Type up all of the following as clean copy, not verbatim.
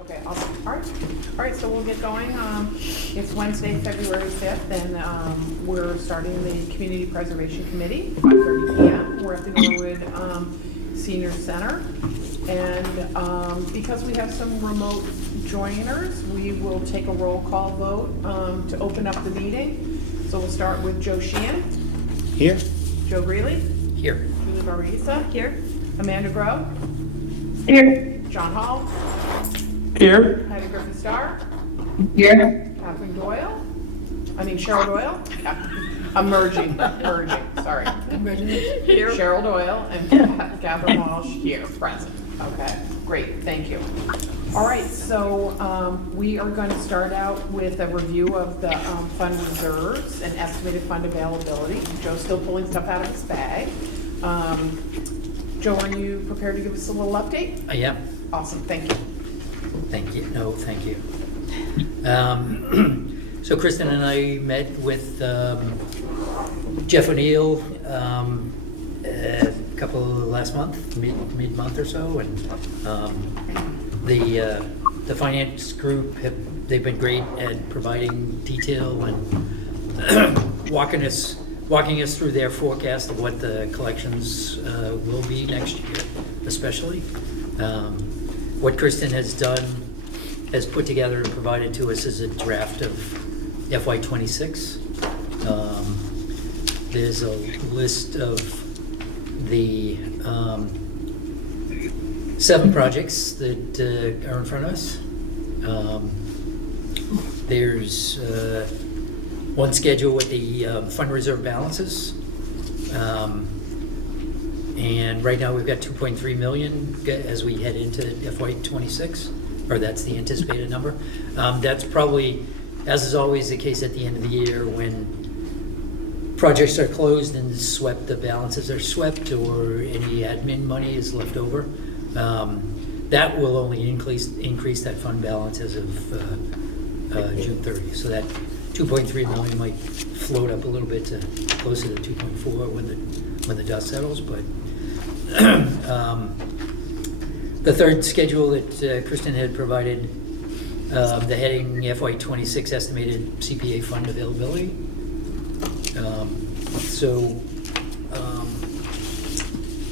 Okay, awesome. All right, so we'll get going. It's Wednesday, February 5th, and we're starting the Community Preservation Committee, 5:30 p.m. We're at the Norwood Senior Center. And because we have some remote joiners, we will take a roll call vote to open up the meeting. So we'll start with Joe Sheehan. Here. Joe Greeley. Here. Julie Barisa. Here. Amanda Grow. Here. John Hall. Here. Heidi Griffin Starr. Here. Catherine Doyle. Cheryl Doyle. I'm merging, sorry. Here. Cheryl Doyle and Catherine Walsh here, present. Okay, great, thank you. All right, so we are going to start out with a review of the fund reserves and estimated fund availability. Joe's still pulling stuff out of his bag. Joe, are you prepared to give us a little update? I am. Awesome, thank you. Thank you. No, thank you. So Kristen and I met with Jeff O'Neill a couple last month, mid-month or so, and the finance group they've been great at providing detail and walking us through their forecast of what the collections will be next year, especially. What Kristen has put together and provided to us is a draft of FY26. There's a list of the 7 projects that are in front of us. There's one schedule with the fund reserve balances. And right now we've got 2.3 million as we head into FY26, or that's the anticipated number. That's probably, as is always the case at the end of the year, when projects are closed and swept, the balances are swept, or any admin money is left over. That will only increase that fund balance as of June 30th. So that 2.3 million might float up a little bit to closer to 2.4 when the dust settles, but the third schedule that Kristen had provided, the heading FY26 estimated CPA fund availability.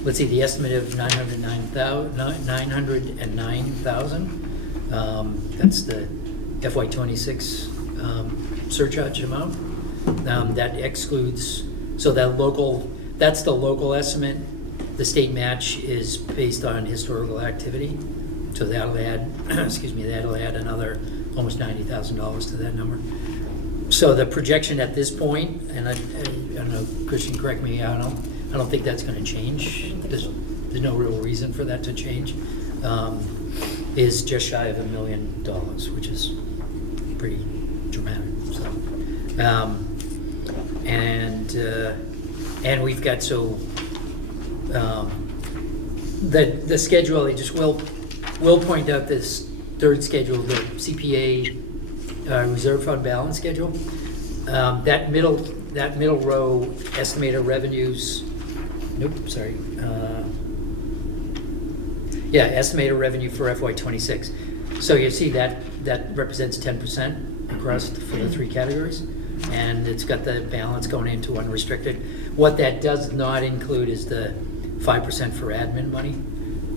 Let's see, the estimate of 909,000. That's the FY26 surcharge amount. That excludes, so that's the local estimate. The state match is based on historical activity. So that'll add, that'll add another almost $90,000 to that number. So the projection at this point, and I don't know, Christian, correct me, I don't think that's going to change. There's no real reason for that to change. Is just shy of $1 million, which is pretty dramatic. So, and we've got the schedule. I just will point out this third schedule, the CPA reserve fund balance schedule. That middle row, estimated revenues. Nope, sorry. Estimated revenue for FY26. So you see that represents 10% across for the 3 categories, and it's got the balance going into unrestricted. What that does not include is the 5% for admin money.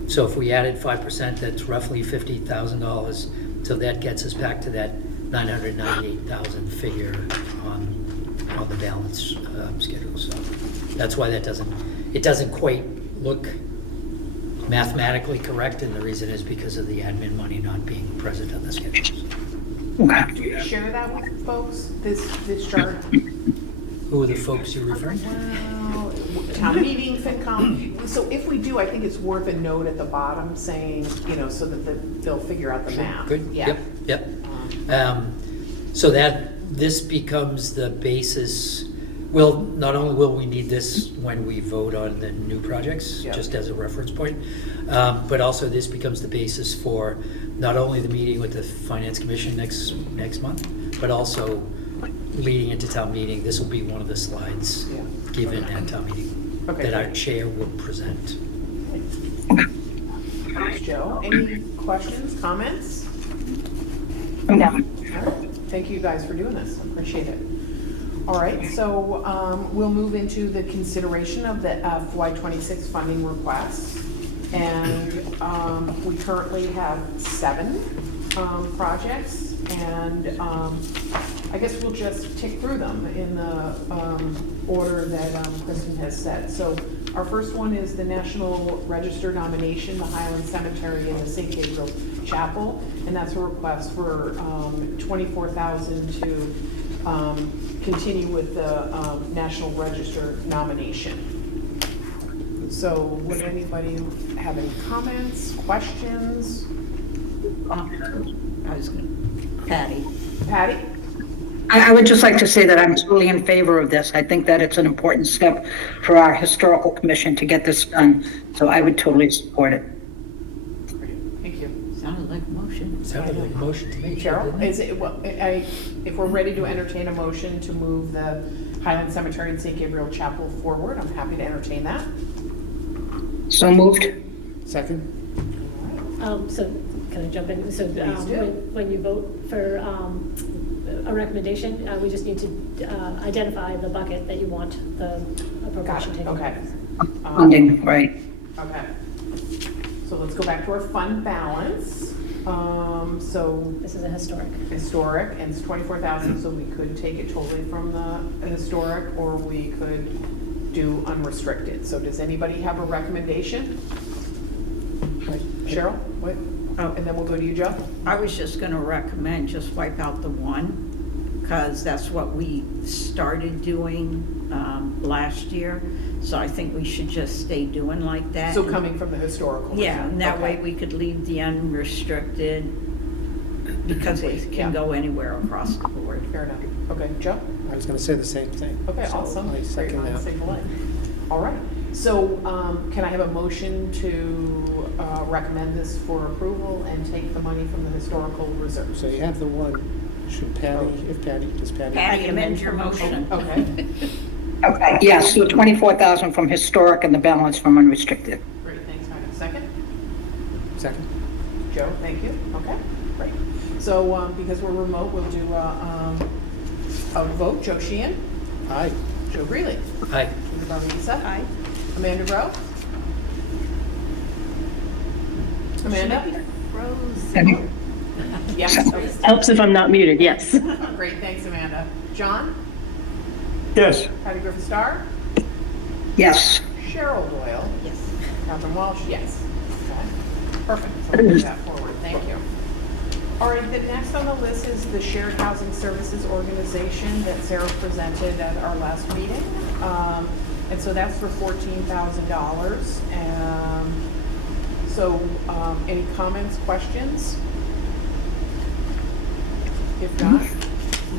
So if we added 5%, that's roughly $50,000. So that gets us back to that 998,000 figure on the balance schedule. So that's why it doesn't quite look mathematically correct, and the reason is because of the admin money not being present on the schedules. Can you share that with folks, this chart? Who are the folks you're referring to? Well, town meeting, FinCom. So if we do, I think it's worth a note at the bottom saying, so that they'll figure out the math. Good. Yeah. Yep. So that this becomes the basis Well, not only will we need this when we vote on the new projects, Yeah. just as a reference point, but also this becomes the basis for not only the meeting with the Finance Commission next month, but also leading into town meeting. This will be one of the slides Yeah. given at town meeting Okay, that our great. chair will present. Thanks, Joe. Any questions, comments? No. All right. Thank you guys for doing this, appreciate it. All right, so we'll move into the consideration of the FY26 funding requests. And we currently have 7 projects, and I guess we'll just tick through them in the order that Kristen has said. So our first one is the National Register nomination, the Highland Cemetery and the St. Gabriel Chapel, and that's a request for $24,000 to continue with the National Register nomination. So would anybody have any comments, questions? Patty. Patty? I would just like to say that I'm totally in favor of this. I think that it's an important step for our historical commission to get this done, so I would totally support it. Great, thank you. Sounded like a motion. Sounded like a motion to me. Cheryl, didn't it? is it, if we're ready to entertain a motion to move the Highland Cemetery and St. Gabriel Chapel forward, I'm happy to entertain that. So moved. Second? So can I jump in? So Please do. when you vote for a recommendation, we just need to identify the bucket that you want the Got appropriation it, taken. okay. Funding, right. Okay. So let's go back to our fund balance. So This is a historic. historic, and it's 24,000, so we could take it totally from the historic, or we could do unrestricted. So does anybody have a recommendation? Cheryl, what? Oh. And then we'll go to you, Joe. I was just gonna recommend just wipe out the 1, because that's what we started doing last year. So I think we should just stay doing like that. So coming from the historical. Yeah, and that way Okay. we could leave the unrestricted, because it Yeah. can go anywhere across the board. Fair enough. Okay, Joe? I was going to say the same thing. Okay, So awesome. I Great second minds that. think alike. All right. So can I have a motion to recommend this for approval and take the money from the historical reserve? So you have the one. Should Patty, does Patty? Patty, amend your motion. Okay, Okay, yes, so 24,000 from historic and the balance from unrestricted. great, thanks, Madam. Second? Second? Joe, thank you. Okay, great. So because we're remote, we'll do a vote. Joe Sheehan? Aye. Joe Greeley? Aye. Julie Bautista? Aye. Amanda Grow? Amanda? Yes. Okay. Helps if I'm not muted, yes. Great, thanks, Amanda. John? Yes. Patty Griffin Star? Yes. Cheryl Doyle? Yes. Catherine Walsh, yes. Okay, perfect, so we'll move that forward, thank you. All right, the next on the list is the Shared Housing Services Organization that Sarah presented at our last meeting. And so that's for $14,000. So any comments, questions? If not,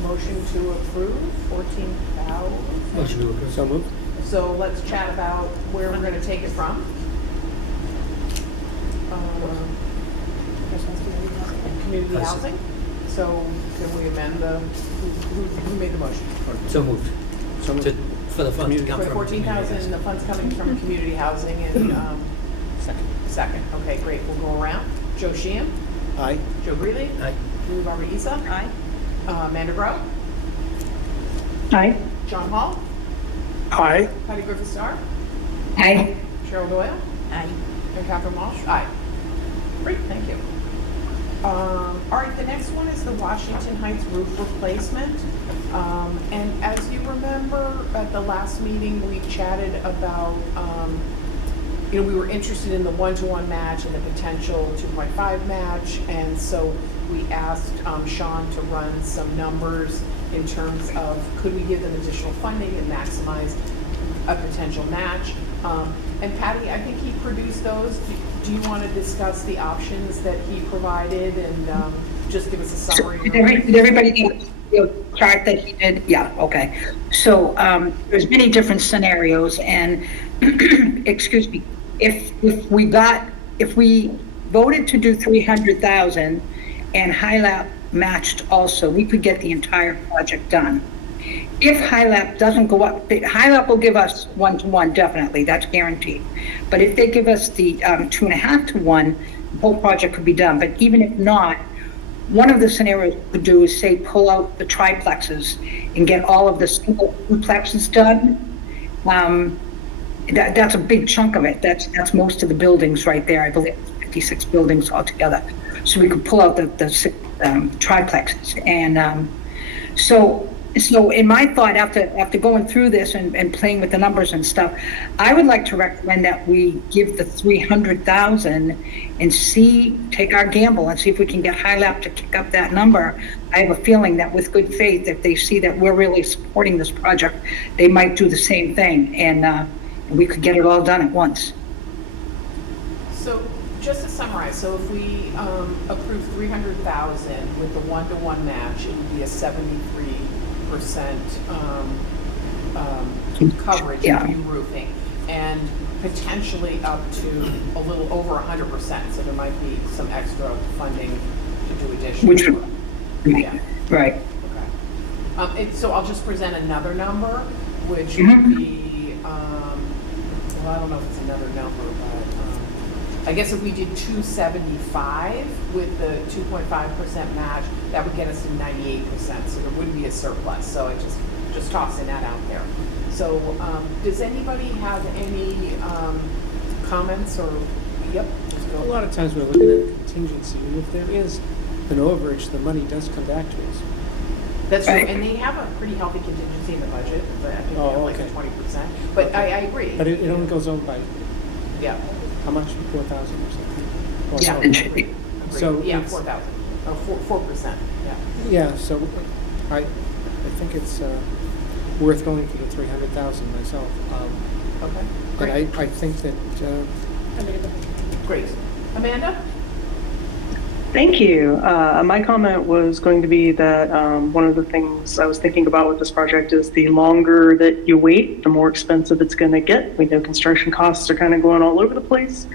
motion to approve, 14,000. Motion to approve. So moved? So let's chat about where we're gonna take it from. Community I see. housing. So can we amend who made the motion? So moved. So moved. For the funds to come For from. 14,000, the funds coming from community housing and, second. Okay, great, we'll go around. Joe Sheehan, Aye. Joe Greeley, Aye. Julie Barbaisa, Aye. Amanda Grow, Aye. John Hall, Aye. Patty Griffin Star, Aye. Cheryl Doyle, Aye. and Catherine Walsh. Aye. Great, thank you. All right, the next one is the Washington Heights roof replacement. And as you remember, at the last meeting, we chatted about, we were interested in the 1-to-1 match and the potential 2.5 match. And so we asked Sean to run some numbers in terms of could we give them additional funding and maximize a potential match. And Patty, I think he produced those. Do you want to discuss the options that he provided and just give us a summary? Did everybody get the chart that he did? Yeah, okay. So there's many different scenarios, and, excuse me, if we voted to do 300,000 and HILAP matched also, we could get the entire project done. If HILAP doesn't go up, HILAP will give us 1-to-1, definitely, that's guaranteed. But if they give us the 2.5-to-1, the whole project could be done. But even if not, one of the scenarios we could do is say, pull out the triplexes and get all of the single duplexes done. That's a big chunk of it. That's most of the buildings right there. I believe it's 56 buildings altogether. So we could pull out the triplexes. And so in my thought, after going through this and playing with the numbers and stuff, I would like to recommend that we give the 300,000 and take our gamble and see if we can get HILAP to kick up that number. I have a feeling that with good faith, if they see that we're really supporting this project, they might do the same thing, and we could get it all done at once. So just to summarize, so if we approve 300,000 with the 1-to-1 match, it would be a 73% coverage Yeah. of new roofing, and potentially up to a little over 100%. So there might be some extra funding to do additional Which would- work. Yeah. Right. Okay. So I'll just present another number, which Mhm. would be, well, I don't know if it's another number, but I guess if we did 275 with the 2.5% match, that would get us to 98%. So there wouldn't be a surplus. So I just tossing that out there. So does anybody have any comments or, yep, just A go. lot of times we're looking at contingency, and if there is an overage, the money does come back to us. That's true, Right. and they have a pretty healthy contingency in the budget, but I think they have Oh, like okay. 20%. But I agree. But it only goes on by, Yeah. how much, 4,000 or something? Or Yeah. so. It should be. So Yeah, it's- 4,000, or 4%, yeah. Yeah, so I think it's worth going for the 300,000 myself. Okay, And great, I think that, great. Amanda? Thank you. My comment was going to be that one of the things I was thinking about with this project is the longer that you wait, the more expensive it's going to get. We know construction costs are kind of going all over the place.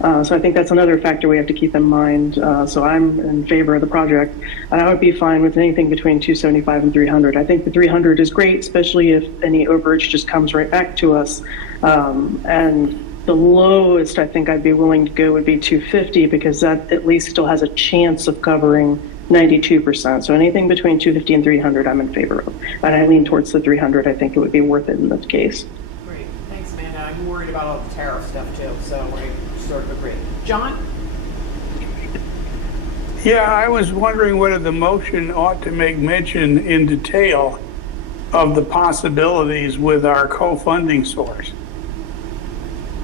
So I think that's another factor we have to keep in mind. So I'm in favor of the project, and I would be fine with anything between 275 and 300. I think the 300 is great, especially if any overage just comes right back to us. And the lowest I think I'd be willing to go would be 250, because that at least still has a chance of covering 92%. So anything between 250 and 300, I'm in favor of. And I lean towards the 300. I think it would be worth it in this case. Great, thanks, Amanda. I'm worried about all the tariff stuff too, so I sort of agree. John? Yeah, I was wondering whether the motion ought to make mention in detail of the possibilities with our co-funding source.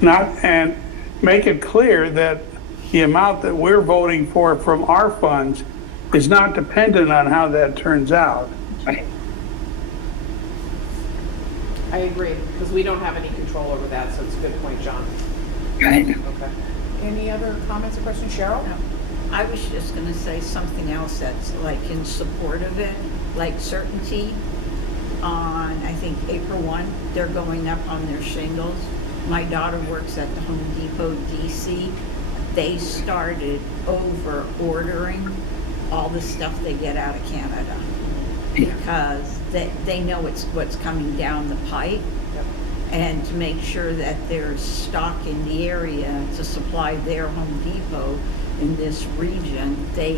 And make it clear that the amount that we're voting for from our funds is not dependent on how that turns out. Right. I agree, because we don't have any control over that, so it's a good point, John. Right. Okay. Any other comments or questions, Cheryl? No. I was just gonna say something else that's like in support of it, like Certainty on, I think, April 1, they're going up on their shingles. My daughter works at the Home Depot DC. They started over ordering all the stuff they get out of Canada because they know it's what's coming down the pipe. Yep. And to make sure that there's stock in the area to supply their Home Depot in this region, they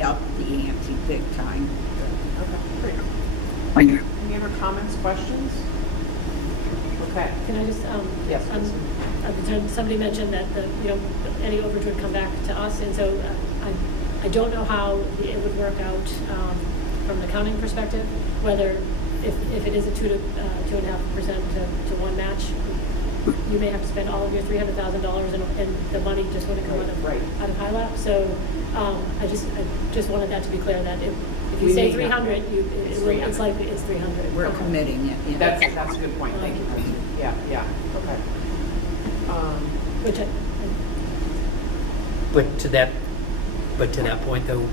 up the ante big time. Okay, great. Right. Any other comments, questions? Okay. Can I just, Yes, please. somebody mentioned that any overage would come back to us, and so I don't know how it would work out from an accounting perspective, whether if it is a 2.5% to one match, you may have to spend all of your $300,000 and the money just wouldn't come Right. out of HILAP. So I just wanted that to be clear, that if We you say may not. 300, It's it's 300. likely it's 300. We're Okay. committing it, yeah. That's a good point, thank you. Yeah, okay. Which But to that point though,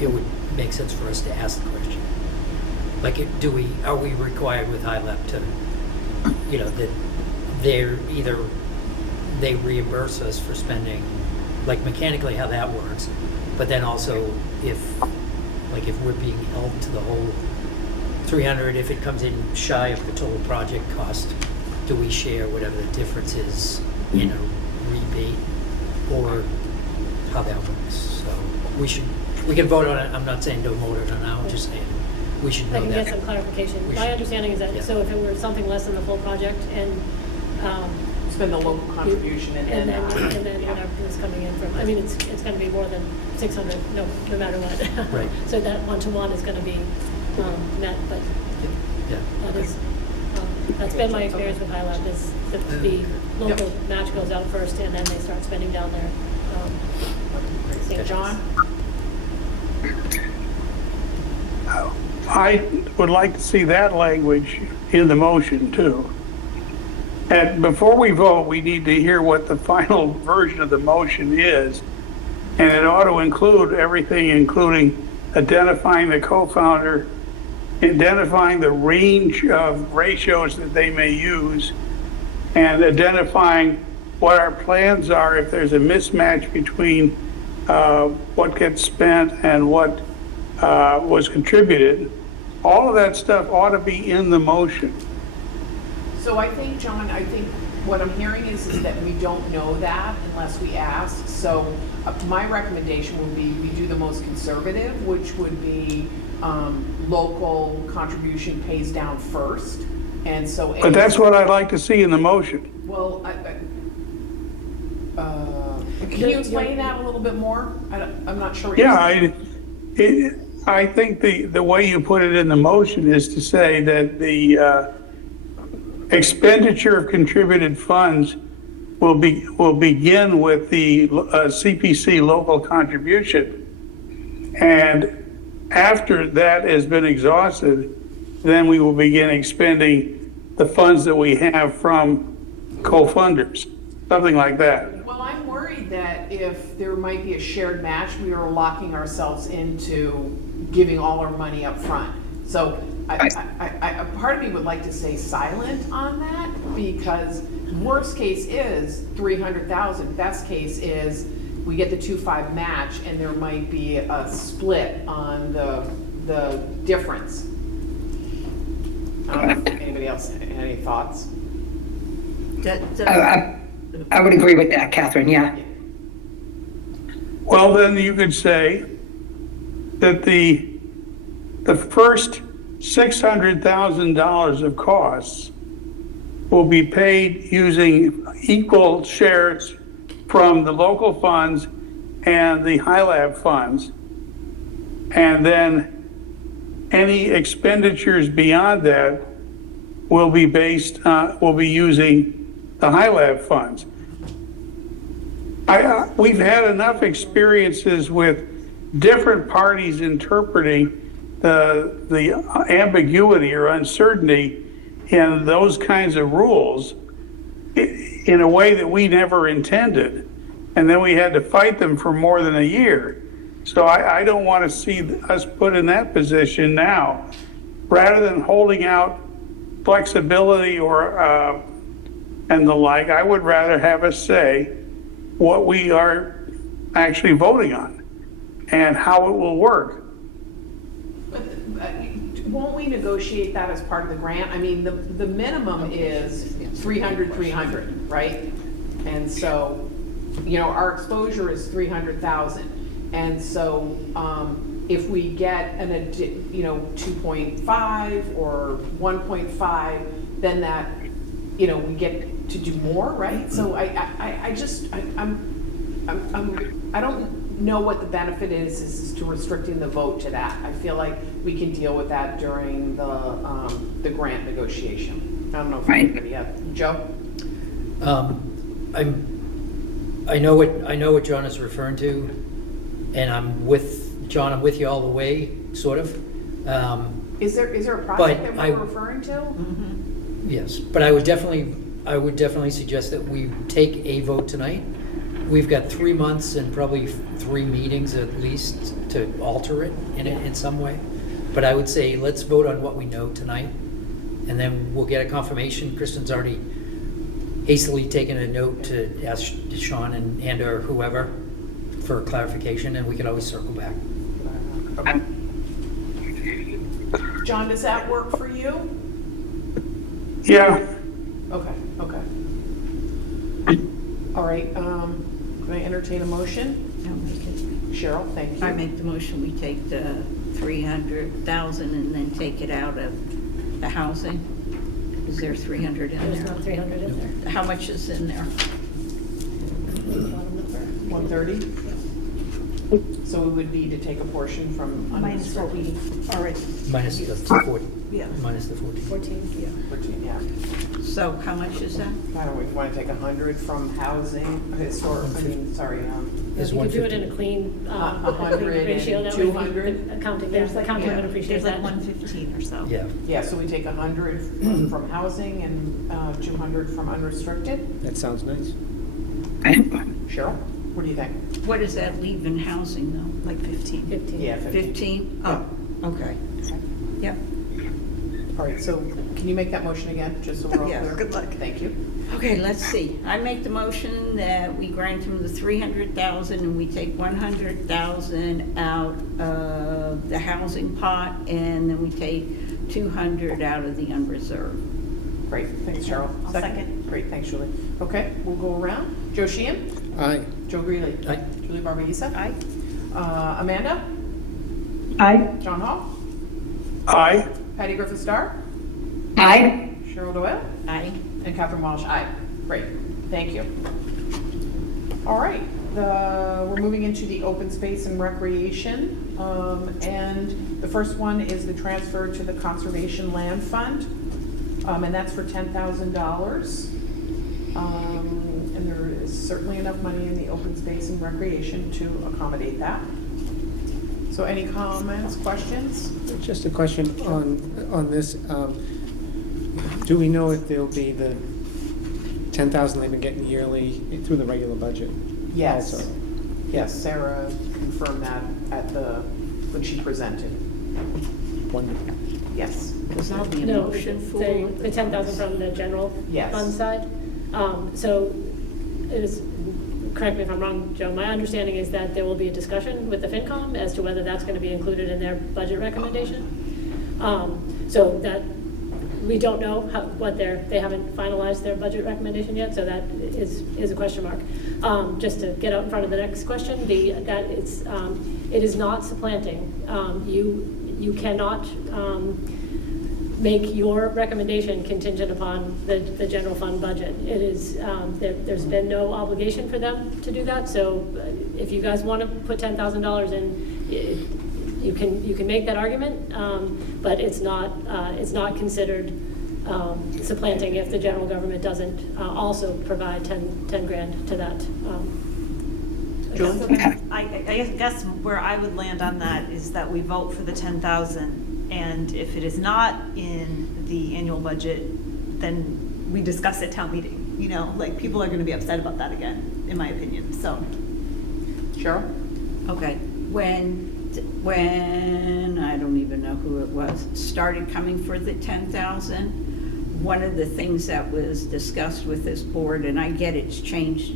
it would makes sense for us to ask the question. Like, are we required with HiLab to, that they reimburse us for spending, like mechanically how that works, but then also if we're being held to the whole 300, if it comes in shy of the total project cost, do we share whatever the difference is in a rebate, or how that works? So we can vote on it. I'm not saying don't vote on it now, I'm just saying we should I know can that. get some clarification. We My should- understanding is Yeah. that, so if it were something less than the full project and, Spend the local contribution and then. and then yeah. whatever is coming in from, I mean, it's gonna be more than 600, no matter what. Right. So that one-to-one is gonna be, met, but Yeah. that is, that's been my experience with HiLab, is that the local match goes out first and then they start spending down there. St. John? I would like to see that language in the motion too. And before we vote, we need to hear what the final version of the motion is. And it ought to include everything, including identifying the co-founder, identifying the range of ratios that they may use, and identifying what our plans are if there's a mismatch between what gets spent and what was contributed. All of that stuff ought to be in the motion. So I think, John, what I'm hearing is that we don't know that unless we ask. So my recommendation would be we do the most conservative, which would be local contribution pays down first. And so. But that's what I'd like to see in the motion. Well, can you explain that a little bit more? I'm not sure. What you're Yeah, saying. I think the way you put it in the motion is to say that the expenditure of contributed funds will begin with the CPC local contribution. And after that has been exhausted, then we will begin expending the funds that we have from co-funders, something like that. Well, I'm worried that if there might be a shared match, we are locking ourselves into giving all our money up front. So a part of me would like to stay silent on that, because worst case is 300,000. Best case is we get the 2.5 match and there might be a split on the difference. I don't know if anybody else had any thoughts. I would agree with that, Catherine, yeah. Well, then you could say that the first $600,000 of costs will be paid using equal shares from the local funds and the HiLab funds. And then any expenditures beyond that will be using the HiLab funds. We've had enough experiences with different parties interpreting the ambiguity or uncertainty in those kinds of rules in a way that we never intended. And then we had to fight them for more than a year. So I don't want to see us put in that position now. Rather than holding out flexibility or and the like, I would rather have us say what we are actually voting on and how it will work. But won't we negotiate that as part of the grant? I mean, the minimum is 300, right? And so, our exposure is 300,000. And so, if we get 2.5 or 1.5, then that, we get to do more, right? So I don't know what the benefit is to restricting the vote to that. I feel like we can deal with that during the grant negotiation. I don't know if anybody else. Joe? I know what John is referring to, and I'm with John. I'm with you all the way, sort of. Is there a project that But we're referring to? Yes, but I would definitely suggest that we take a vote tonight we've got 3 months and probably 3 meetings at least to alter it in some way. But I would say, let's vote on what we know tonight, and then we'll get a confirmation. Kristen's already hastily taken a note to ask Sean and/or whoever for clarification, and we can always circle back. Okay. John, does that work for you? Yeah, Okay, okay. All right, can I entertain a motion? I'll make it. Cheryl, thank you. I make the motion, we take the 300,000 and then take it out of the housing. Is there 300 in There's there? not 300 in there. How much is in there? Bottom number. 130? So we would need to take a portion from Minus what we already, Minus the 40, yeah. minus the 14. 14, yeah. 14, yeah. So how much is that? I don't know, we want to take 100 from housing, historic, I mean, sorry, Is You could do it in 150. a clean, A a clean 100 ratio. and That would be 200? the accounting, There's like, accounting would yeah, appreciate there's that. like 115 or so. Yeah, yeah, so we take 100 from housing and 200 from unrestricted. That sounds nice. Cheryl, what do you think? What does that leave in housing though? Like 15. 15. Yeah, 50. 15? Oh, okay. Yep. All right, so can you make that motion again, just so we're all Yes. clear? Good luck. Thank you. Okay, let's see. I make the motion that we grant him the 300,000 and we take 100,000 out of the housing pot and then we take 200 out of the unreserved. Great, thanks, Cheryl. I'll second. Great, thanks, Julie. Okay, we'll go around. Joe Sheehan? Aye. Joe Greeley? Aye. Julie Barbaghisa? Aye. Amanda? Aye. John Hall? aye. Patty Griffith Star? Aye. Cheryl Doyle? Aye. And Catherine Walsh, aye. Great, thank you. All right, we're moving into the open space and recreation. And the first one is the transfer to the Conservation Land Fund. And that's for $10,000. And there is certainly enough money in the open space and recreation to accommodate that. So any comments, questions? Just a question on this. Do we know if there'll be the 10,000 they've been getting yearly through the regular budget? Yes. Also? Yes, Sarah confirmed that when she presented. Wonderful. Yes. Was that the No, motion for? the 10,000 from the general Yes. fund side. So it is, correct me if I'm wrong, Joe, my understanding is that there will be a discussion with the FinCom as to whether that's going to be included in their budget recommendation. So that, we don't know what they haven't finalized their budget recommendation yet, so that is a question mark. Just to get out in front of the next question, it is not supplanting. You cannot make your recommendation contingent upon the general fund budget. It is, there's been no obligation for them to do that, so if you guys want to put $10,000 in, you can make that argument, but it's not considered supplanting if the general government doesn't also provide 10 grand to that. Julie? I guess where I would land on that is that we vote for the 10,000, and if it is not in the annual budget, then we discuss at town meeting. You know, like, people are gonna be upset about that again, in my opinion, so. Cheryl? Okay, when I don't even know who it was, started coming for the 10,000, one of the things that was discussed with this board, and I get it's changed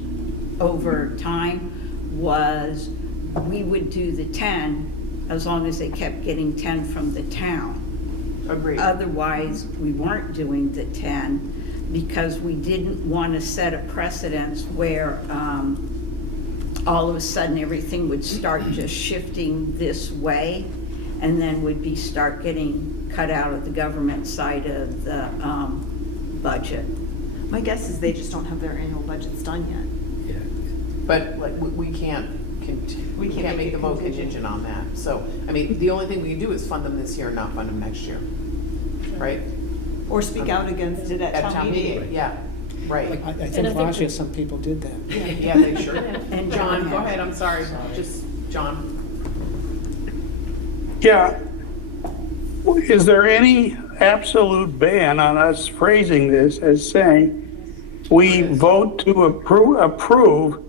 over time, was we would do the 10 as long as they kept getting 10 from the town. Agreed. Otherwise, we weren't doing the 10 because we didn't want to set a precedence where all of a sudden everything would start just shifting this way and then would start getting cut out of the government side of the budget. My guess is they just don't have their annual budgets done yet. yeah. But like, we can't make the vote contingent on that. So, I mean, the only thing we can do is fund them this year and not fund them next year, right? Or speak out against it at town meeting. Yeah, right. I And I think think last year that- some people did that. Yeah, they sure did. And John, go has. ahead, I'm sorry, just, John. Yeah. Is there any absolute ban on us phrasing this as saying we vote to approve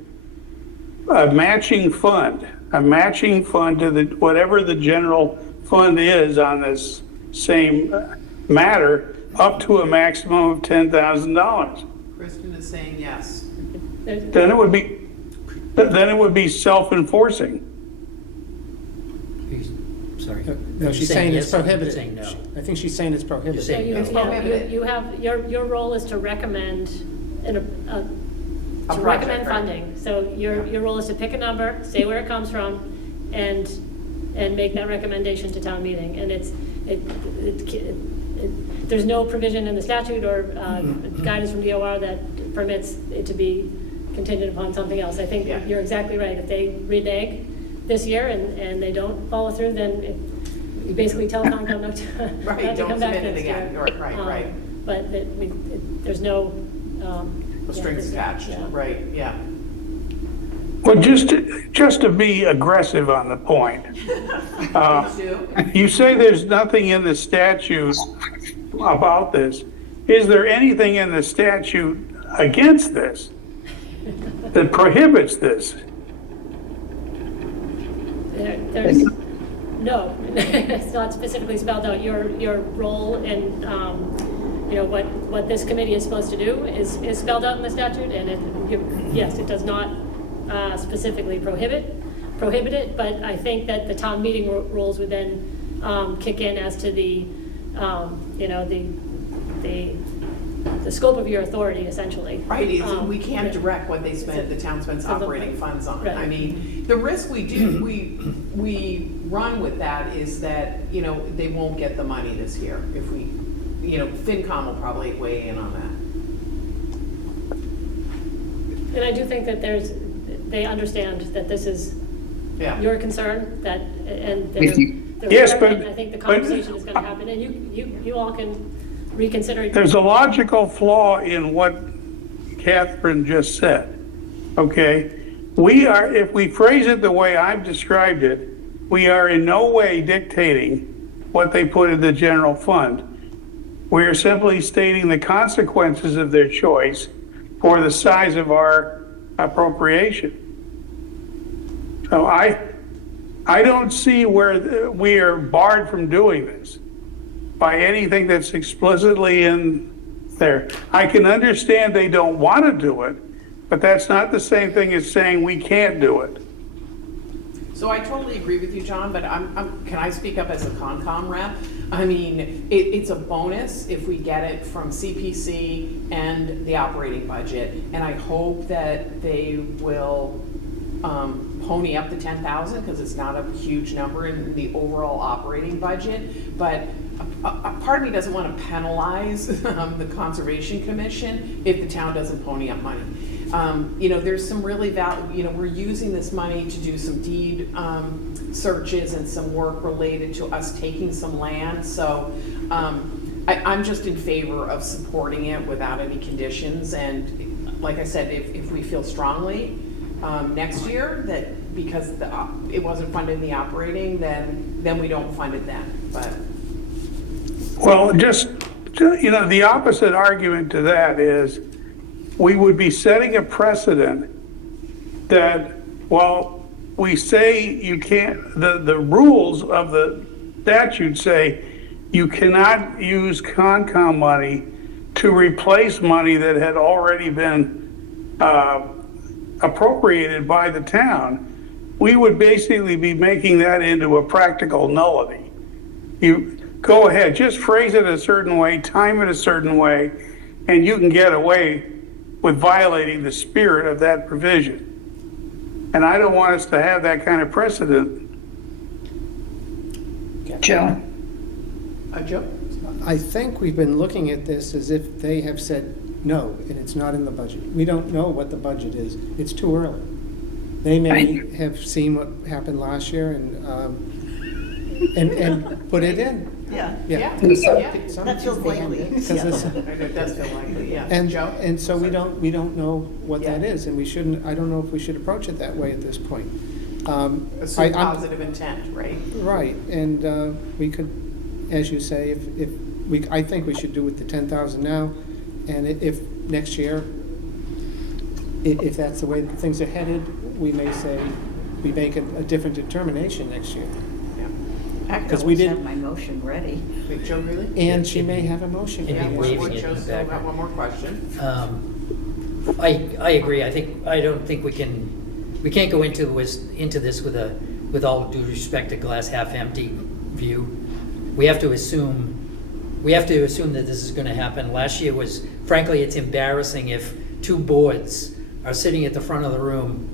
a matching fund to the, whatever the general fund is on this same matter, up to a maximum of $10,000. Kristen is saying yes. Then it would be self-enforcing. Sorry. No, she's saying it's yes, you're prohibited. saying no. I think she's saying it's You're prohibited. saying It's no. prohibited. You have, your role is to recommend, to project, recommend right. funding. So your role is to pick a number, say where it comes from, and make that recommendation to town meeting. And there's no provision in the statute or guidance from DOR that permits it to be contingent upon something else. I think Yeah. you're exactly right. If they renege this year and they don't follow through, then you basically tell Concom not to Right, not to don't come back submit it next again. year. Right. But there's no. Strings attached, yeah. right, yeah. Well, just to be aggressive on the point, Please do. you say there's nothing in the statute about this. Is there anything in the statute against this that prohibits this? There's, no, it's not specifically spelled out. Your role and, what this committee is supposed to do is spelled out in the statute, and yes, it does not specifically prohibit it, but I think that the town meeting rules would then kick in as to the scope of your authority, essentially. Right, we can't yeah. direct what they spend, the town spends operating funds on. Right. I mean, the risk we run with that is that, they won't get the money this year if we, FinCom will probably weigh in on that. And I do think that they understand that this is Yeah. your concern, and Yes, but- I think the conversation is gonna happen, and you all can reconsider. There's a logical flaw in what Catherine just said, okay? If we phrase it the way I've described it, we are in no way dictating what they put in the general fund. We are simply stating the consequences of their choice for the size of our appropriation. So I don't see where we are barred from doing this by anything that's explicitly in there. I can understand they don't want to do it, but that's not the same thing as saying we can't do it. So I totally agree with you, John, but can I speak up as a Concom rep? I mean, it's a bonus if we get it from CPC and the operating budget, and I hope that they will pony up the 10,000, because it's not a huge number in the overall operating budget, but a part of me doesn't want to penalize the Conservation Commission if the town doesn't pony up money. There's some really we're using this money to do some deed searches and some work related to us taking some land, so I'm just in favor of supporting it without any conditions, and like I said, if we feel strongly next year that because it wasn't funded in the operating, then we don't fund it then, but. Well, the opposite argument to that is we would be setting a precedent that, we say you can't, the rules of the statute say you cannot use Concom money to replace money that had already been appropriated by the town. We would basically be making that into a practical nullity. You go ahead, just phrase it a certain way, time it a certain way, and you can get away with violating the spirit of that provision. And I don't want us to have that kind of precedent. Joe? Joe? I think we've been looking at this as if they have said no, and it's not in the budget. We don't know what the budget is. It's too early. They may have seen what happened last year and put it in. Yeah. Yeah. That feels likely. Because it's- It does feel likely, yeah. And, Joe? and so we don't know what that Yeah. is, and we shouldn't, I don't know if we should approach it that way at this point. Assume I'm- positive intent, right? Right, and we could, as you say, I think we should do with the 10,000 now, and if next year, If that's the way that things are headed, we may say, we make a different determination next year. Yeah. Because we I always have didn't, my motion ready. Wait, Joe, really? and she may have a motion. It'd Yeah, be we're waving it in Joe's the still got background. one more question. I agree. I don't think we can't go into this with all due respect to glass half empty view. We have to assume that this is gonna happen. Last year was, frankly, it's embarrassing if two boards are sitting at the front of the room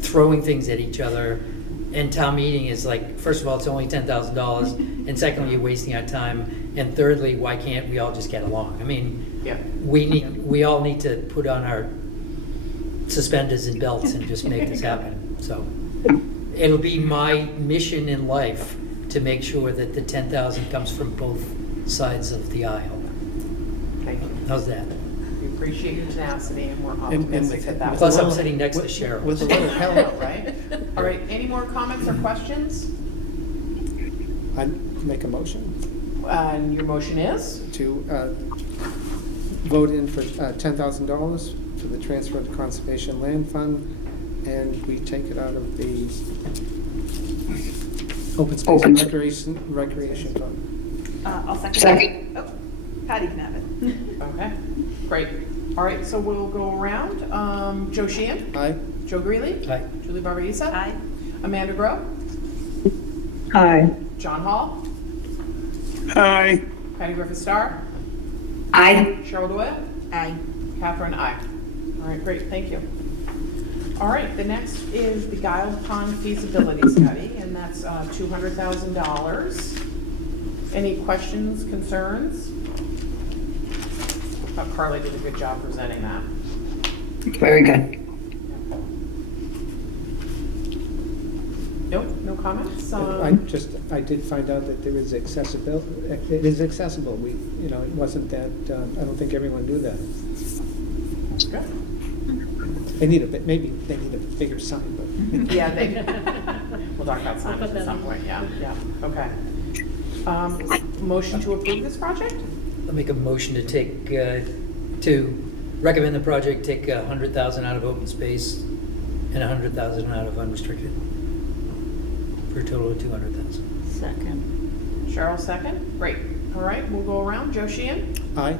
throwing things at each other, and town meeting is like, first of all, it's only $10,000, and secondly, you're wasting our time, and thirdly, why can't we all just get along? I mean, Yeah. we all need to put on our suspenders and belts and just make this happen. So it'll be my mission in life to make sure that the 10,000 comes from both sides of the aisle. Thank you. How's that? We appreciate your tenacity and we're And optimistic that that will. Plus, I'm Well, sitting next to with- Cheryl. With a little help, Right? All right, any more comments or questions? I'd make a motion And your motion is? to vote in for $10,000 for the transfer to Conservation Land Fund, and we take it out of the Open Space and Recreation Fund. I'll second. Second. Oh, Patty can have it. Okay, great. All right, so we'll go around. Joe Sheehan? Aye? Joe Greeley? Aye. Julie Barbarossa? Aye. Amanda Grow? Aye. John Hall? Aye. Patty Griffith Star? Aye. Cheryl Doyle? Aye. Catherine, aye. All right, great, thank you. All right, the next is the Guile Pond feasibility study, and that's $200,000. Any questions, concerns? I thought Carly did a good job presenting that. Very good. Nope, no comments? I did find out that there is accessibility, it is accessible. It wasn't that, I don't think everyone knew that. Good. They need a bit, maybe they need a bigger sign, but. Yeah, they, we'll talk about I'll put signage that at some in. point, yeah, okay. Motion to approve this project? I'll make a motion to recommend the project take 100,000 out of open space and 100,000 out of unrestricted, for a total of 200,000. Second. Cheryl, second. Great. All right, we'll go around. Joe Sheehan? Aye?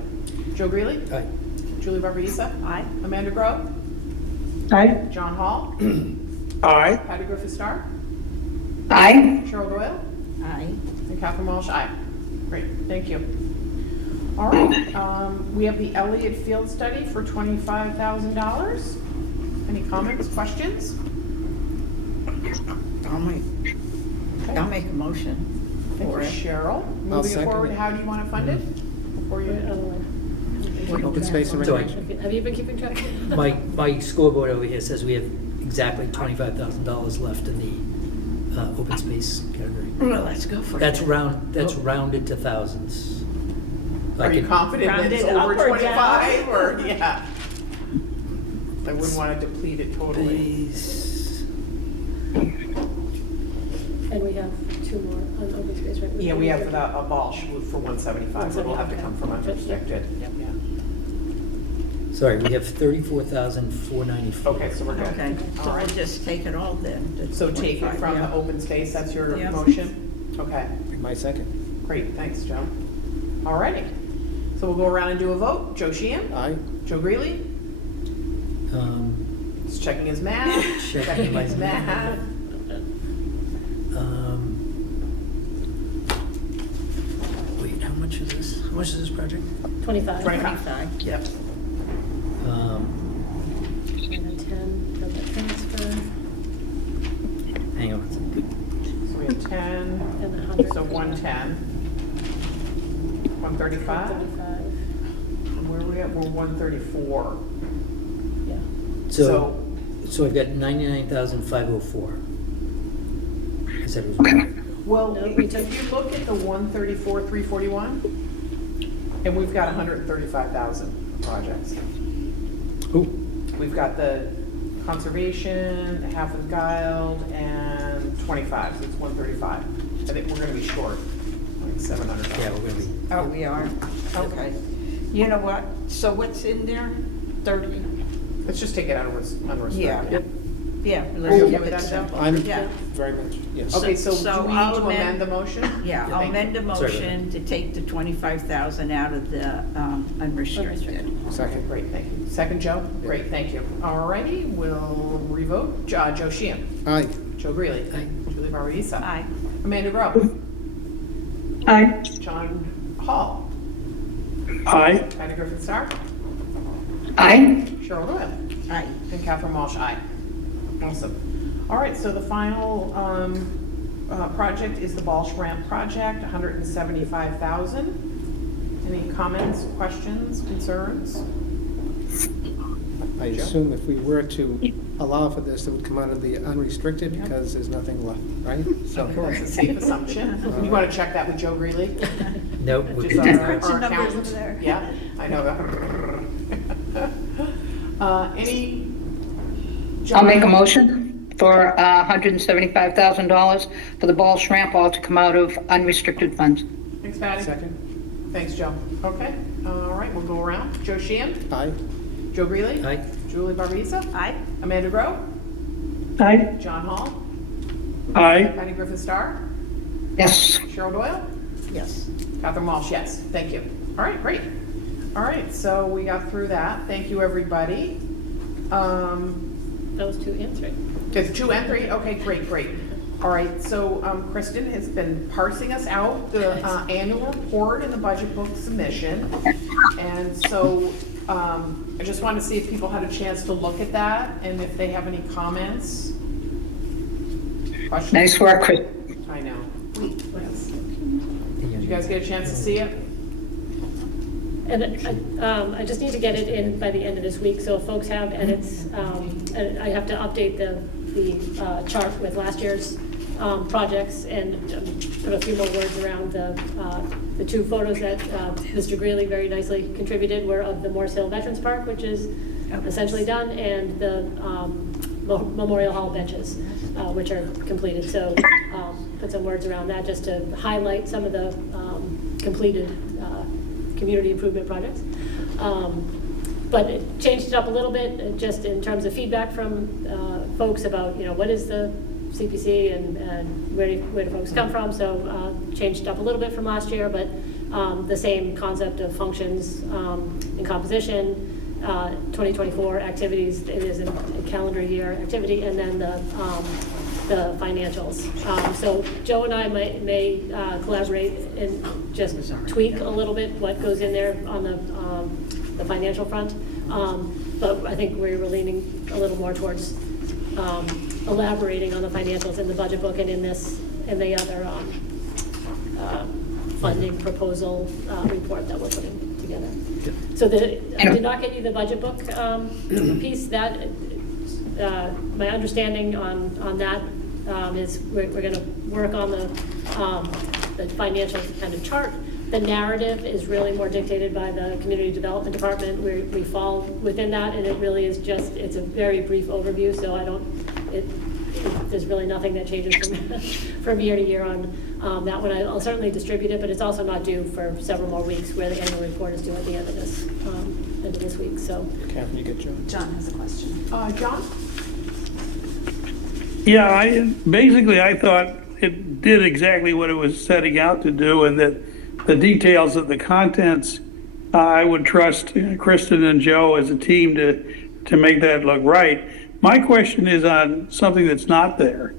Joe Greeley? Aye. Julie Barbarossa? Aye. Amanda Grow? Aye. John Hall? Aye. Patty Griffith Star? Aye. Cheryl Doyle? Aye. And Catherine Walsh? Aye. Great, thank you. All right, we have the Elliott Field Study for $25,000. Any comments, questions? I'll make a motion Thank for you, it. Cheryl. Moving it second forward, it. how do you want to fund it? Before you, Open space and So I- recreation. Have you been keeping track? My scoreboard over here says we have exactly $25,000 left in the open space category. Well, let's go for it. That's rounded to thousands. are you confident that it's Rounded over up or 25 or, yeah? I wouldn't want to deplete it totally. Please. And we have two more on open space, right? Yeah, we have a Balsh for 175, so it'll have to come from unrestricted. Yep. Yeah. Sorry, we have 34,494. Okay, so we're good. Okay, All so we'll right. just take it all then. to So take it 25, from yeah. the open space, that's your Yeah. motion? Okay, My second. great, thanks, Joe. All righty. So we'll go around and do a vote. Joe Sheehan? Aye? Joe Greeley? He's checking his math. Checking my his math. Wait, how much is this? How much is this project? 25. 25. Yep. And then 10 for the transfer, Hang on. So we have 10, and the 100. so 110. 135? 135, And where are we at? We're 134. yeah. So I've got 99,504. I said it was wrong. Well, No, if we took- you look at the 134, 341, and we've got 135,000 projects. Ooh, We've got the conservation, half of Guild, and 25, so it's 135. I think we're gonna be short, like 700,000. Yeah, we're gonna be. Oh, we are? Okay. You know what? So what's in there? 30? Let's just take it out of unrestricted. Yeah, Are you let's okay keep with it that, Joe? simple. I'm Yeah. very much, yes. Okay, so So do we need I'll to amend the motion? Yeah, I'll Thank you. amend a Sorry. motion to take the 25,000 out of the unrestricted. Second, great, thank you. Second, Joe? Great, thank you. All righty, we'll revote. Joe Sheehan. Aye. Joe Greeley. Aye. Julie Baruisa. Aye. Amanda Grove. Aye. John Hall. Aye. Patty Griffin Starr. Aye. Cheryl Doyle. Aye. And Catherine Walsh, aye. Awesome. All right, so the final project is the Balsh Ramp project, $175,000. Any comments, questions, concerns? I assume if we were to allow for this, it would come out of the unrestricted because there's nothing left, right? So, That's a safe assumption. You want to check that with Joe Greeley? Nope. Which is our Crunching numbers accountant? over there. Yeah, I know. Any? I'll make a motion for $175,000 for the Balsh Ramp, all to come out of unrestricted funds. Thanks, Patty. second? Thanks, Joe. Okay, all right, we'll go around. Joe Sheehan? Aye. Joe Greeley? Aye. Julie Barbizza? Aye. Amanda Grove? Aye. John Hall? Aye. Patty Griffin Starr? Yes. Cheryl Doyle? Yes. Catherine Walsh, yes. Thank you. All right, great. All right, so we got through that. Thank you, everybody. Those 2 and 3. There's 2 and 3? Okay, great. All right, so Kristen has been parsing us out the annual report and the budget book submission. And so I just wanted to see if people had a chance to look at that and if they have any comments. Questions? Nice work, Chris. I know. Yes. Did you guys get a chance to see it? And I just need to get it in by the end of this week, so if folks have edits, and I have to update the chart with last year's projects and put a few more words around the 2 photos that Mr. Greeley very nicely contributed were of the Morse Hill Veterans Park, which is essentially done, and the Memorial Hall benches, which are completed. So put some words around that just to highlight some of the completed community improvement projects. But it changed it up a little bit, just in terms of feedback from folks about, what is the CPC and where do folks come from. So changed it up a little bit from last year, but the same concept of functions and composition, 2024 activities, it is a calendar year activity, and then the financials. So Joe and I may collaborate and just tweak a little bit what goes in there on the financial front. But I think we were leaning a little more towards elaborating on the financials in the budget book and in the other funding proposal report that we're putting together. So I did not get you the budget book piece. That my understanding on that is we're going to work on the financial kind of chart. The narrative is really more dictated by the Community Development Department. We fall within that, and it really is just, it's a very brief overview, so there's really nothing that changes from year to year on that one. I'll certainly distribute it, but it's also not due for several more weeks, where the annual report is due at the end of this week, so. Catherine, you get Joe? John has a question. John? Yeah, I thought it did exactly what it was setting out to do, and that the details of the contents, I would trust Kristen and Joe as a team to make that look right. My question is on something that's not there.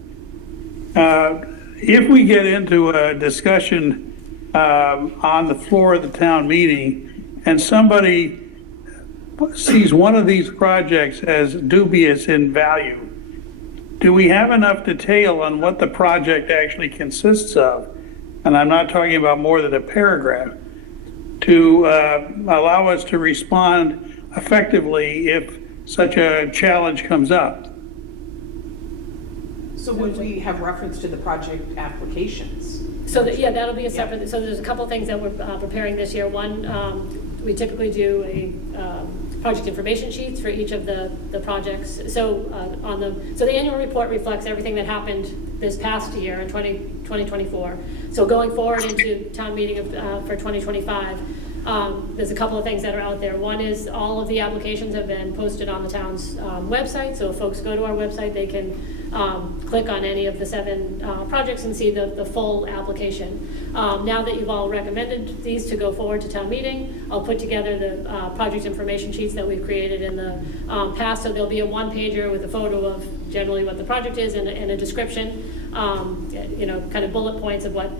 If we get into a discussion on the floor of the town meeting and somebody sees one of these projects as dubious in value, do we have enough detail on what the project actually consists of? And I'm not talking about more than a paragraph, to allow us to respond effectively if such a challenge comes up. So would we have reference to the project applications? So that'll be a separate, so there's a couple things that we're preparing this year. One, we typically do a project information sheets for each of the projects. So so the annual report reflects everything that happened this past year in 2024. So going forward into town meeting for 2025, There's a couple of things that are out there. One is all of the applications have been posted on the town's website, so if folks go to our website, they can click on any of the 7 projects and see the full application. Now that you've all recommended these to go forward to town meeting, I'll put together the project information sheets that we've created in the past, so there'll be a one-pager with a photo of generally what the project is and a description, kind of bullet points of what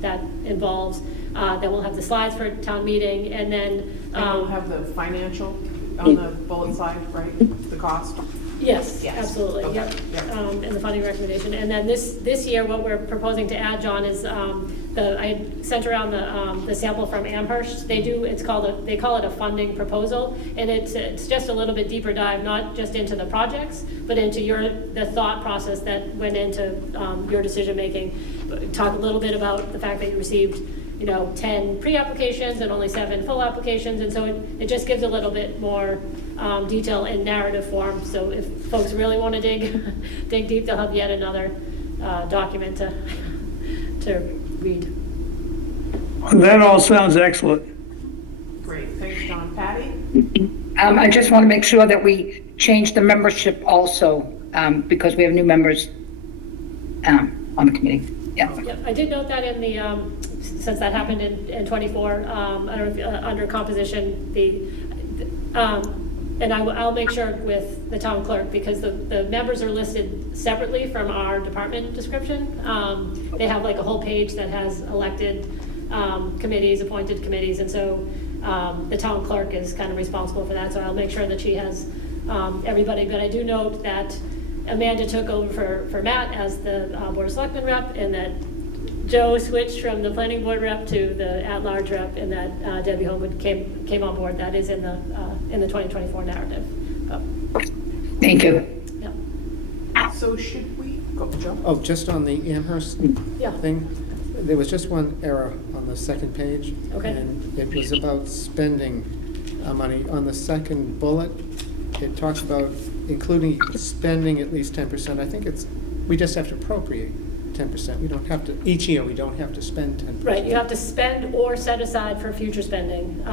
that involves. Then we'll have the slides for town meeting, and then. And we'll have the financial on the bullet slide, right? The cost? Yes, Yes. absolutely, Okay, yep. yep. And the funding recommendation. And then this year, what we're proposing to add, John, is I sent around the sample from Amherst. They call it a funding proposal, and it's just a little bit deeper dive, not just into the projects, but into the thought process that went into your decision-making. Talk a little bit about the fact that you received 10 pre-applications and only 7 full applications, and so it just gives a little bit more detail in narrative form. So if folks really want to dig deep, they'll have yet another document to read. That all sounds excellent. Great, thanks, John. Patty? I just want to make sure that we change the membership also, because we have new members on the committee. Yeah. Yep, I did note that in the, since that happened in 24, under composition, and I'll make sure with the town clerk, because the members are listed separately from our department description. They have like a whole page that has elected committees, appointed committees, and so the town clerk is kind of responsible for that, so I'll make sure that she has everybody. But I do note that Amanda took over for Matt as the Board of Selectmen rep, and that Joe switched from the planning board rep to the at-large rep, and that Debbie Homewood came on board. That is in the 2024 narrative. Thank you. Yeah. So should we go, Joe? Oh, just on the Amherst Yeah. thing, there was just one error on the second page. Okay. And it was about spending money. On the second bullet, it talks about including spending at least 10%. I think we just have to appropriate 10%. We don't have to, each year, we don't have to spend 10%. Right, you have to spend or set aside for future spending.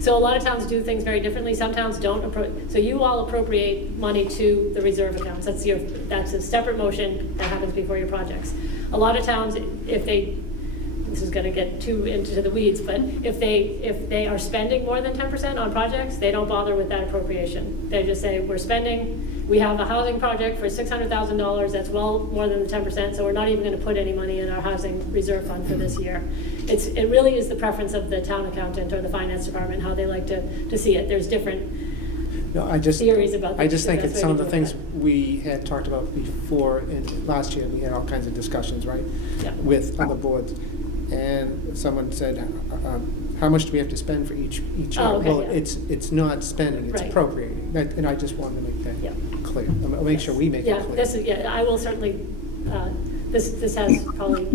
So a lot of towns do things very differently. Some towns don't. So you all appropriate money to the reserve accounts. That's a separate motion that happens before your projects. A lot of towns, this is going to get too into the weeds, but if they are spending more than 10% on projects, they don't bother with that appropriation. They just say, we have a housing project for $600,000, that's well more than the 10%, so we're not even going to put any money in our housing reserve fund for this year. It really is the preference of the town accountant or the finance department, how they like to see it. There's different theories about I just think the it's best some way of to the do things that. we had talked about before, and last year, we had all kinds of discussions, right? Yeah. With other boards. And someone said, how much do we have to spend for each year? Oh, okay, Well, yeah. it's not spending, it's Right. appropriating. And I just wanted to make Yeah. that clear. I'll make sure we make it clear. I will certainly, this has probably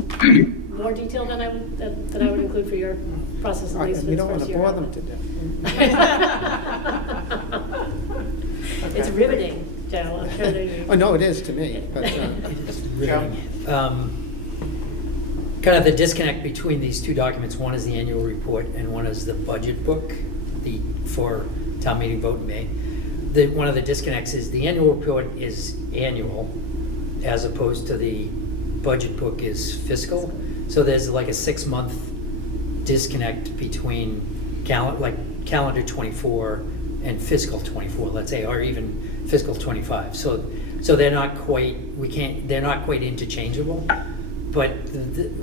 more detail than I would include for your process, at least for We this don't want first to year. bore them to death. It's riveting, Joe, I'm sure they're. Oh, no, it is to me, but, Kind of the disconnect between these two documents, one is the annual report and one is the budget book, for town meeting vote in May. One of the disconnects is the annual report is annual as opposed to the budget book is fiscal. So there's like a 6-month disconnect between calendar 24 and fiscal 24, let's say, or even fiscal 25. So they're not quite, they're not quite interchangeable. But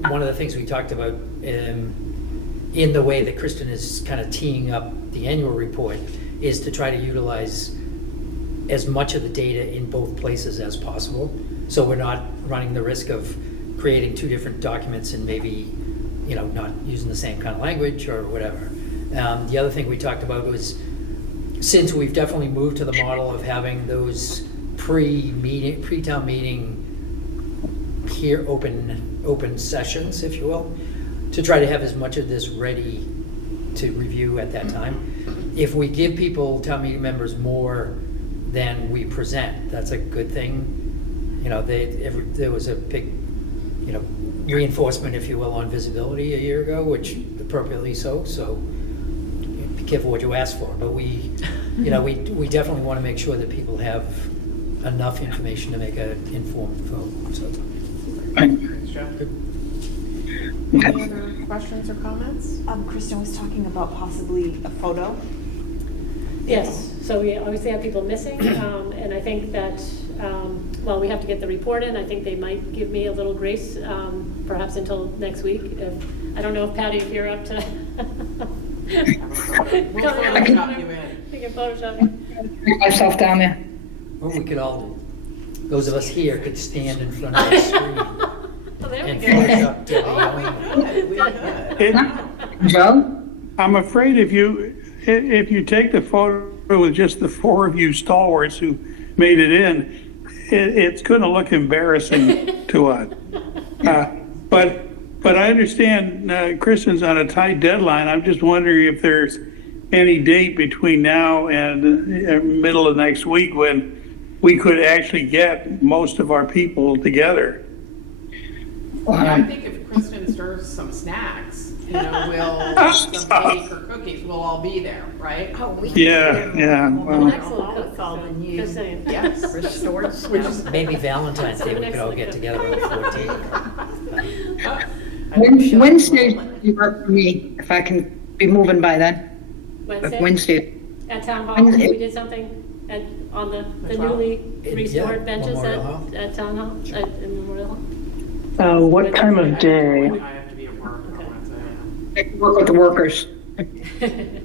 one of the things we talked about in the way that Kristen is kind of teeing up the annual report is to try to utilize as much of the data in both places as possible. So we're not running the risk of creating 2 different documents and maybe, not using the same kind of language or whatever. The other thing we talked about was, since we've definitely moved to the model of having those pre-town meeting here open sessions, if you will, to try to have as much of this ready to review at that time. If we give town meeting members more than we present, that's a good thing. There was a big, reinforcement, if you will, on visibility a year ago, which appropriately so, be careful what you ask for. But we definitely want to make sure that people have enough information to make an informed vote, so. Thanks, Joe. Any other questions or comments? Kristen was talking about possibly a photo. Yes, so we obviously have people missing, and I think that, well, we have to get the report in. I think they might give me a little grace, perhaps until next week. I don't know if Patty, if you're up to. We'll Photoshop you in. We can Photoshop you. Put myself down there. Or we could all, those of us here could stand in front of the screen Well, there we and go. Photoshop Debbie Oh, on. we could. It, Joe? I'm afraid if you take the photo with just the four of you stalwarts who made it in, it's going to look embarrassing to us. But I understand Kristen's on a tight deadline. I'm just wondering if there's any date between now and middle of next week when we could actually get most of our people together. Yeah, I think if Kristen stirs some snacks, we'll, some cake or cookies, we'll all be there, right? Oh, we Yeah. Well, Excellent cook, With all the new just saying. Yes. restored stuff. Maybe Valentine's Day, we could all get together on the 14th. Wednesday would work for me, if I can be moving by then. Wednesday. At Town Hall, Wednesday. we did something on the Which hall? newly Yeah, restored benches Memorial Hall. at Town Hall, in Memorial Hall. What time of day? I have to be at work on Wednesday. I can work with the workers. I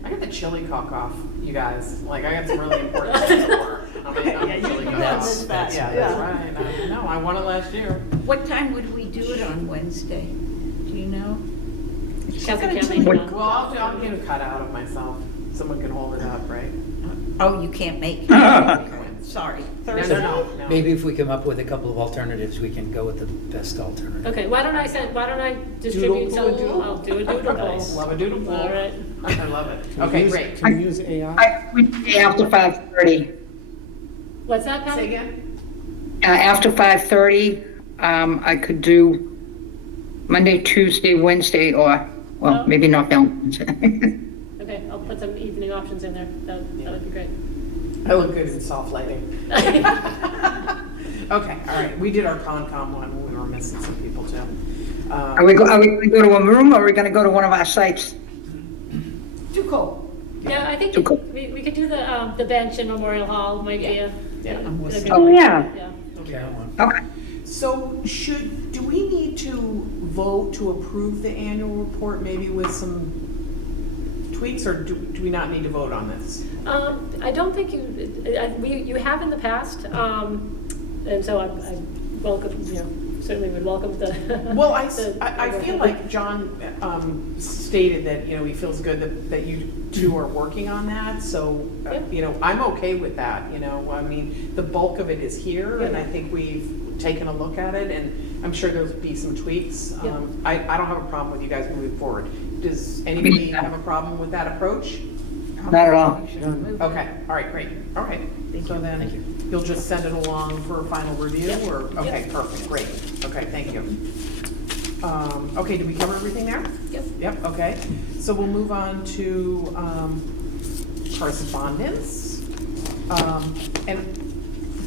got the chili cook-off, you guys. Like, I got some really important things to work. I'm chili cook-off. That's- Yeah, that's right. No, I won it last year. What time would we do it on Wednesday? Do you know? Kelsey can't Well, make it on. I'll get a cutout of myself. Someone can hold it up, right? Oh, you can't make. Sorry. Thursday. No. Maybe if we come up with a couple of alternatives, we can go with the best alternative. Okay, why don't I distribute some, Doodle pool. I'll do a doodle poll. Nice. Love a doodle pool. All right. I love it. Okay, great. Can we use AI? Wednesday after 5:30. What's that, Say Patty? again? After 5:30, I could do Monday, Tuesday, Wednesday, or, well, maybe not down. Okay, I'll put some evening options in there. That would be great. I look good in soft lighting. Okay, all right. We did our Concom one. We were missing some people too. Are we going to go to a room, or are we going to go to one of our sites? Too cold. Yeah, I think Too cool. we could do the bench in Memorial Hall, might be a. Yeah. that'd be Oh, nice. yeah. Count one. Okay. So do we need to vote to approve the annual report, maybe with some tweaks, or do we not need to vote on this? I don't think you have in the past, and so I welcome, certainly would welcome the. Well, I the- feel like John stated that, he feels good that you two are working on that, so, Yeah. I'm okay with that, I mean, the bulk of it is here, and I think we've taken a look at it, and I'm sure there'll be some tweaks. Yeah. I don't have a problem with you guys moving forward. Does anybody have a problem with that approach? Not at all. Okay, all right, great, all right. So then, you'll just send it along for a final review, Yep. or, okay, perfect, great, okay, thank you. Okay, did we cover everything there? Yep. Yep, okay, so we'll move on to, correspondence. And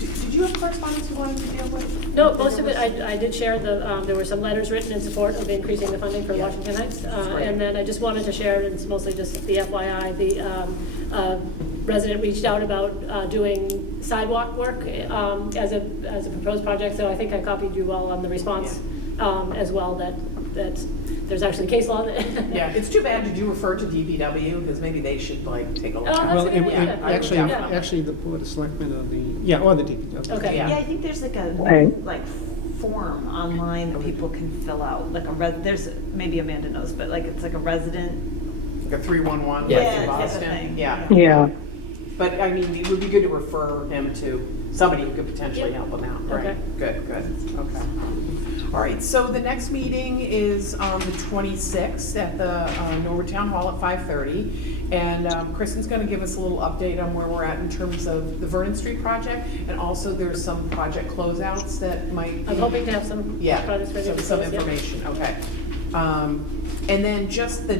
did you have correspondence you wanted to deal with? No, most of it, I did share there were some letters written in support of increasing the funding for Washington Heights. And then I just wanted to share, and it's mostly just the FYI, the resident reached out about doing sidewalk work as a proposed project, so I think I copied you all on the response as well, that there's actually case law that. Yeah, it's too bad, did you refer to DPW, because maybe they should take a look Oh, at that's it. Well, a good idea. actually, the Board of Selectmen or or the DPW. Okay. Yeah. Yeah, I think there's like a Right. form online that people can fill out, like there's, maybe Amanda knows, but like it's like a resident. Like a 311, Yeah, like in type of Boston, thing. yeah. Yeah. But I mean, it would be good to refer him to somebody who could potentially help him out, right? Okay. Good, okay. All right, so the next meeting is on the 26th at the Norwood Town Hall at 5:30. And Kristen's gonna give us a little update on where we're at in terms of the Vernon Street project. And also there's some project closeouts that might. I'm hoping to have some Yeah, products ready to some close, yeah. information, okay. And then just the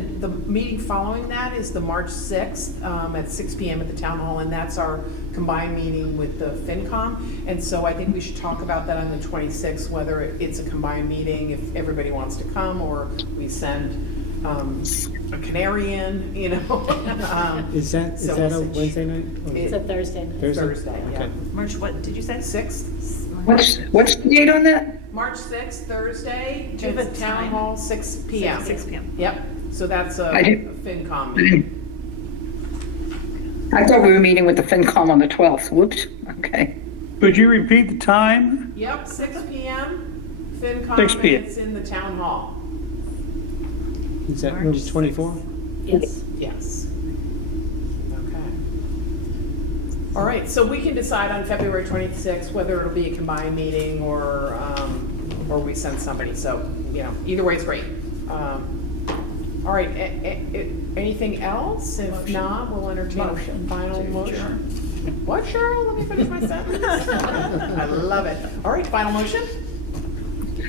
meeting following that is the March 6th at 6 PM at the Town Hall, and that's our combined meeting with the FinCom. And so I think we should talk about that on the 26th, whether it's a combined meeting, if everybody wants to come, or we send a canary in, you know. Is that So a we'll see. Wednesday night? Or It's a Thursday. Thursday, yeah. Okay. March, what did you say? 6th, What's the date on that? March 6th, Thursday, Do you have it's a Town time? Hall, 6 PM. 6 p.m. Yep, so that's a I didn't- FinCom meeting. I thought we were meeting with the FinCom on the 12th. Whoops, okay. Could you repeat the time? Yep, 6 PM, FinCom, 6 and p.m. it's in the Town Hall. Is that March room 24? Yes. Yes. Okay. All right, so we can decide on February 26th whether it'll be a combined meeting or we send somebody, so, you know, either way is great. All right, anything else? If not, we'll entertain a final motion. What, Cheryl? Let me finish my sentence. I love it. All right, final motion?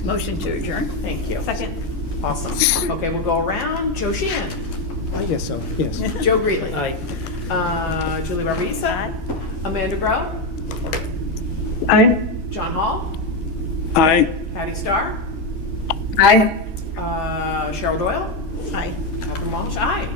Motion to adjourn. Thank you. Second. Awesome. Okay, we'll go around. Joe Sheehan, I guess so, yes. Joe Greeley, Aye. Julie Barbisa, Amanda Grow, Aye. John Hall, Aye. Patty Starr, Aye. Cheryl Doyle, Aye. Catherine Walsh, aye.